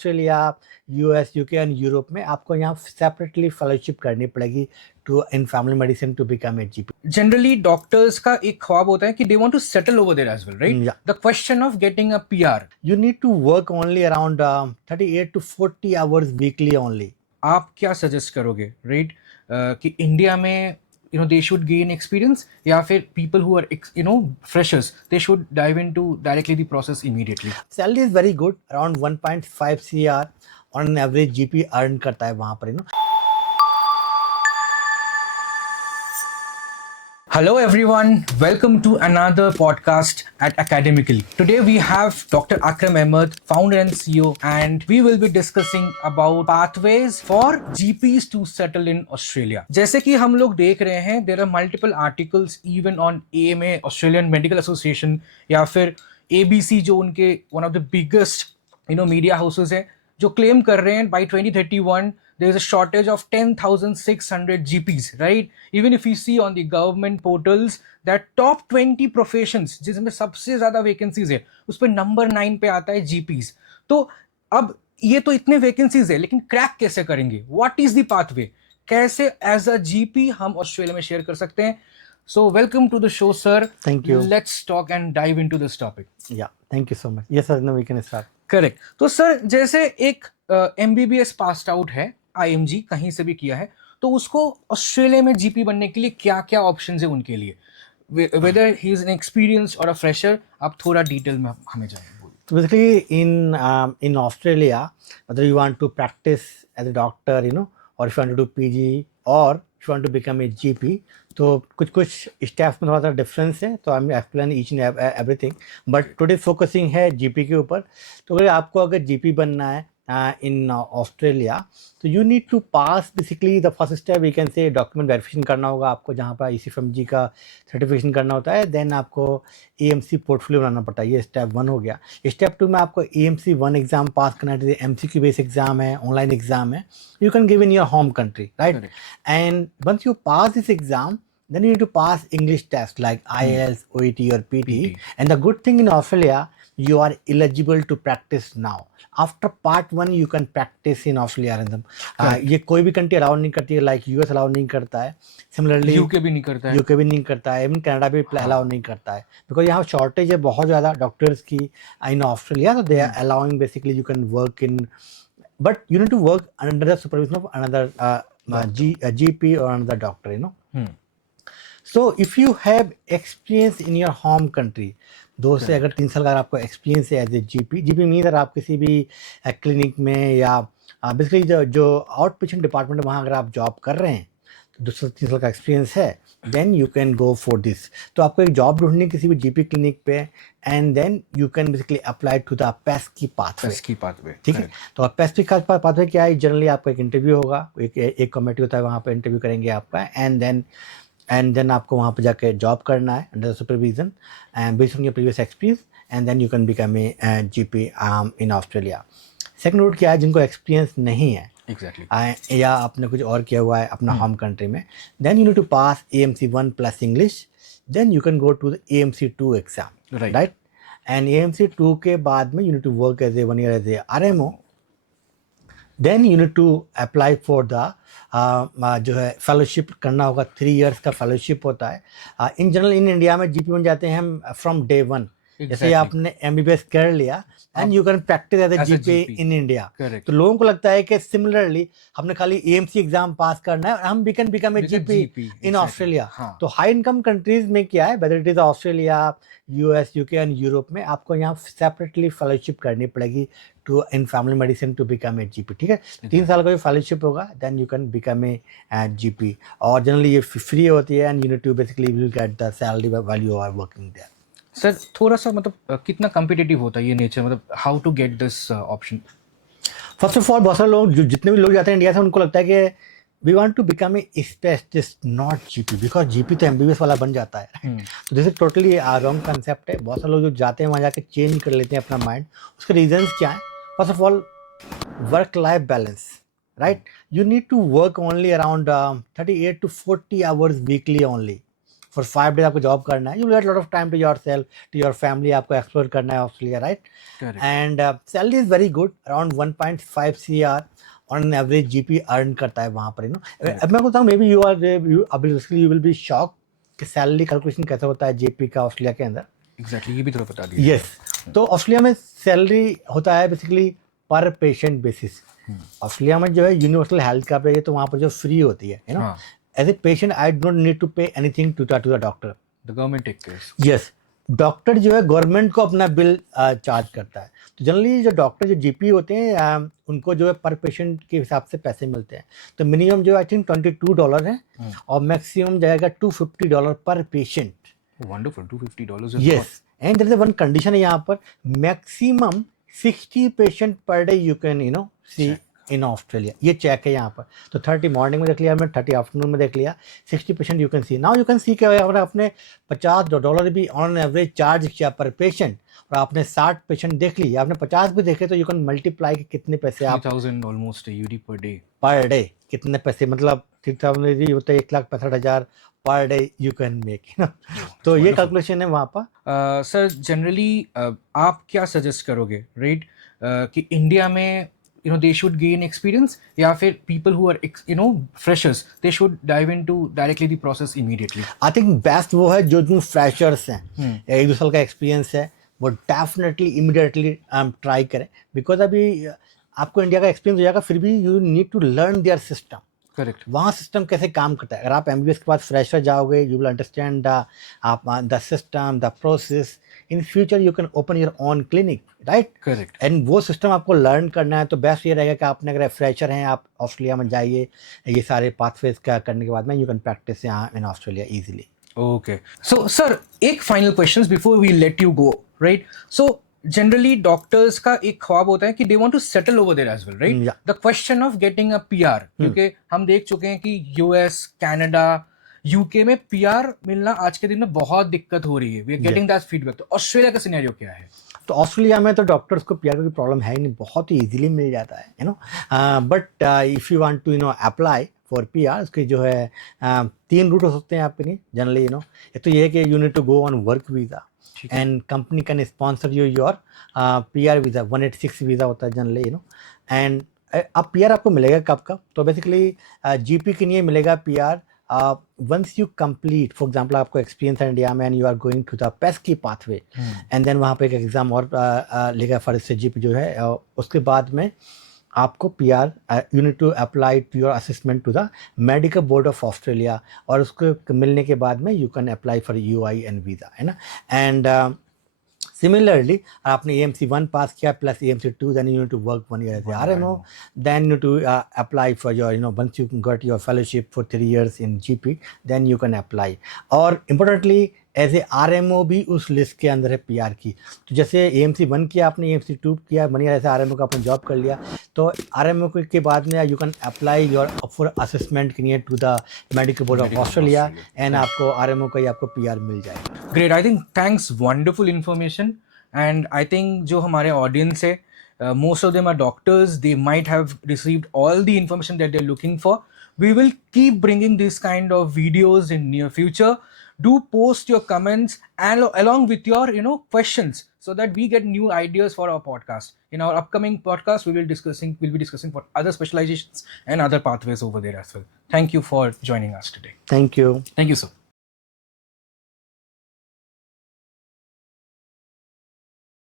Australia, US, UK and Europe में आपको यहाँ सेपरेटली फेलोशिप करनी पड़ेगी to in family medicine to become a GP. Generally doctors का एक ख्वाब होता है कि they want to settle over there as well, right? Yeah. The question of getting a PR, You need to work only around 38 to 40 hours weekly only. आप क्या suggest करोगे, right? कि इंडिया में दे शुड गेन एक्सपीरियंस, या फिर people who are freshers they should dive into directly the process immediately? Salary is very good, around 1.5 CR on an average GP earn करता है वहाँ पर Hello everyone, welcome to another podcast at Academically. Today we have Dr. Akram Ahmed, founder and CEO, and we will be discussing about pathways for GPs to settle in Australia. जैसे कि हम लोग देख रहे हैं, there are multiple articles even on AMA, Australian Medical Association, या फिर ABC जो उनके one of the biggest media houses है, जो claim कर रहे हैं by 2031 there is a shortage of 10,600 GPs, right? Even if you see on the government portals that top 20 professions जिसमें सबसे ज़्यादा vacancies है, उस पर नंबर 9 पे आता है GPs. तो अब ये तो इतने vacancies है, लेकिन क्रैक कैसे करेंगे? What is the pathway? कैसे as a GP हम ऑस्ट्रेलिया में शेयर कर सकते हैं? So welcome to the show, sir. Thank you. Let's talk and dive into this topic. Yeah, thank you so much. Yes sir, now we can start. Correct. तो sir जैसे एक MBBS passed out है, IMG कहीं से भी किया है, तो उसको ऑस्ट्रेलिया में जीपी बनने के लिए क्या क्या ऑप्शंस है उनके लिए, weather he is an experience और अ फ्रेशर? आप थोड़ा डिटेल में हमें जाएंगे. So basically in Australia, whether you want to practice as a doctor, or if you want to do PG or if you want to become a GP, तो कुछ steps में थोड़ा सा डिफरेंस है, तो I am explain each and everything, but today focusing है GP के ऊपर. तो अगर आपको जीपी बनना है इन ऑस्ट्रेलिया, तो you need to pass basically the first step we can say document verification करना होगा आपको, जहाँ पर ECFMG का सर्टिफिकेशन करना होता है. देन आपको AMC पोर्टफोलियो बनाना पड़ता है. ये स्टेप 1 हो गया. स्टेप 2 में आपको AMC 1 एग्जाम पास करना है. MCQ बेस एग्जाम है, ऑनलाइन एग्जाम है, you can give in your home country, right? And once you pass this exam, then you need to pass English tests like IELTS, OET or PT. And the good thing in Australia, you are eligible to practice now. After part 1 you can practice in Australia. ये कोई भी country allow नहीं करती है, like US allow नहीं करता है, similarly UK भी नहीं करता है, UK भी नहीं करता है, इवन कनाडा भी अलाउ नहीं करता है, बिकॉज यहाँ शॉर्टेज है बहुत ज़्यादा डॉक्टर्स की इन ऑस्ट्रेलिया. तो they are allowing basically you can work in, but you need to work under the supervision of another GP or another doctor, So if you have experience in your home country, 2 से अगर 3 साल का आपको experience है as a GP mean अगर आप किसी भी क्लिनिक में या बेसिकली जो आउट पेशेंट डिपार्टमेंट है वहाँ अगर आप जॉब कर रहे हैं, तो 2 से 3 साल का एक्सपीरियंस है, then you can go for this. तो आपको एक जॉब ढूंढनी किसी भी जीपी क्लिनिक पे, and then you can basically apply to the PESCI pathway. ठीक है. तो पेस्की पाथवे क्या है? जनरली आपका एक इंटरव्यू होगा, एक कमेटी होता है, वहाँ पर इंटरव्यू करेंगे आपका, एंड देन आपको वहाँ पर जाके जॉब करना है under supervision and based on your previous experience, and then you can become a GP in Australia. Second route क्या है? जिनको एक्सपीरियंस नहीं है exactly. या आपने कुछ और किया हुआ है अपना होम कंट्री में, then you need to pass AMC 1 plus English, then you can go to the AMC 2 exam, right? And AMC 2 के बाद में you need to work as a 1 year as a RMO. Then you need to apply for the जो है fellowship करना होगा. 3 years का fellowship होता है. इन जनरल इन इंडिया में जीपी बन जाते हैं हम फ्रॉम डे 1. जैसे आपने MBBS कर लिया and you can practise as a GP in India. तो लोगों को लगता है कि सिमिलरली हमने खाली AMC एग्जाम पास करना है और हम we can become a GP in Australia. तो हाई इनकम कंट्रीज में क्या है, whether it is Australia, US, UK and Europe में, आपको यहाँ सेपरेटली फेलोशिप करनी पड़ेगी to in family medicine to become a GP. ठीक है. 3 साल का जो फेलोशिप होगा, then you can become a GP, और जनरली ये फ्री होती है and you need to basically will get the salary while you are working there. Sir थोड़ा सा मतलब कितना कम्पिटिटिव होता है ये नेचर, मतलब how to get this option? First of all बहुत सारे लोग जितने भी लोग जाते हैं इंडिया से, उनको लगता है कि we want to become a specialist not GP, because GP तो MBBS वाला बन जाता है. तो this is totally wrong concept है. बहुत सारे लोग जो जाते हैं वहाँ जाके चेंज कर लेते हैं अपना माइंड. उसके रीजंस क्या है? First of all work life balance, right? You need to work only around 38 to 40 hours weekly only. for 5 days आपको जॉब करना है, you will get a lot of time to yourself, to your family, आपको explore करना है Australia, right? Correct. And salary is very good, around 1.5 CR on an average GP earn करता है वहाँ पर, अब मैं बोलता हूँ may be you will be shock कि सैलरी कैलकुलेशन कैसा होता है जेपी का ऑस्ट्रेलिया के अंदर. Exactly, ये भी थोड़ा बता दीजिए. यस, तो ऑस्ट्रेलिया में सैलरी होता है बेसिकली पर पेशेंट बेसिस. ऑस्ट्रेलिया में जो है यूनिवर्सल हेल्थ का पे, तो वहाँ पर जो फ्री होती है, you know, as a patient I don't need to pay anything to the doctor. The government take care. Yes, doctor जो है गवर्नमेंट को अपना बिल चार्ज करता है. तो जनरली जो डॉक्टर जो जीपी होते हैं उनको जो है पर पेशेंट के हिसाब से पैसे मिलते हैं. तो मिनिमम जो आई थिंक $22 है और मैक्सिमम जाएगा $250 पर patient. Wonderful, $250 is Yes, and there is one condition है यहाँ पर, maximum 60 patient per day you can see in Australia. ये चेक है यहाँ पर. तो 30 मॉर्निंग में देख लिया हमने, 30 आफ्टरनून में देख लिया, 60 patient you can see. Now you can see कि आपने $50 भी ऑन एवरेज चार्ज किया पर पेशेंट और आपने 60 पेशेंट देख लिए, आपने 50 भी देखे, तो यू कैन मल्टीप्लाई कि कितने पैसे आप 3,000 almost AUD per day. Per day, कितने पैसे, मतलब 3,000 होता है 1,65,000 per day you can make, तो ये कैलकुलेशन है वहाँ पर. सर जनरली आप क्या सजेस्ट करोगे, राइट, कि इंडिया में they should gain experience या फिर people who are freshers, they should dive into directly the process immediately? I think best वो है जो फ्रेशर्स हैं, 1-2 साल का एक्सपीरियंस है, वो डेफिनेटली इमीडिएटली ट्राई करें. बिकॉज अभी आपको इंडिया का एक्सपीरियंस हो जाएगा, फिर भी you need to learn their system. Correct. वहाँ सिस्टम कैसे काम करता है. अगर आप एमबीबीएस के बाद फ्रेशर जाओगे, you will understand the system, the process. In future you can open your own clinic, right? Correct. And वो सिस्टम आपको लर्न करना है, तो बेस्ट ये रहेगा कि आपने अगर फ्रेशर हैं, आप ऑस्ट्रेलिया में जाइए, ये सारे पाथवेज का करने के बाद में यू कैन प्रैक्टिस यहाँ in Australia easily. Okay. So, sir, एक final questions before we let you go, right? So, generally doctors का एक ख्वाब होता है कि they want to settle over there as well, right? Yeah. The question of getting a PR, क्योंकि हम देख चुके हैं कि US, Canada, UK में PR मिलना आज के दिन में बहुत दिक्कत हो रही है. We are getting that feedback. तो ऑस्ट्रेलिया का सिनेरियो क्या है? तो ऑस्ट्रेलिया में तो डॉक्टर्स को पीआर की प्रॉब्लम है ही नहीं, बहुत ही इजीली मिल जाता है, but if you want to apply for PR, उसके जो है 3 रूट हो सकते हैं आपके लिए जनरली. एक तो ये है कि you need to go on work visa and company can sponsor you your PR visa. 186 visa होता है जनरली, एंड अब पीआर आपको मिलेगा कब कब, तो बेसिकली जीपी के लिए मिलेगा PR once you complete, for example आपको एक्सपीरियंस है इंडिया में and you are going to the PESCI pathway, and then वहाँ पे एक एग्ज़ाम और लेगा फॉर जीपी जो है, उसके बाद में आपको PR you need to apply to your assessment to the medical board of Australia, और उसको मिलने के बाद में यू कैन अप्लाई फॉर UIN वीज़ा, है ना. एंड सिमिलरली आपने AMC1 पास किया plus AMC2, then you need to work 1 year as a RMO, then you need to apply for your once you got your fellowship for 3 years in GP, then you can apply. और importantly as a RMO भी उस list के अंदर है PR की. तो जैसे AMC1 किया आपने, AMC2 किया, 1 year एज RMO का आपने जॉब कर लिया, तो RMO के बाद में you can apply your for assessment के लिए to the medical board of Australia, and आपको RMO का ही आपको PR मिल जाएगा. Great. I think thanks, wonderful information. And I think जो हमारे ऑडियंस है, most of them are doctors, they might have received all the information that they're looking for. We will keep bringing this kind of videos in near future. Do post your comments and along with your questions, so that we get new ideas for our podcast. In our upcoming podcast, we'll be discussing for other specializations and other pathways over there as well. Thank you for joining us today. Thank you. Thank you, sir.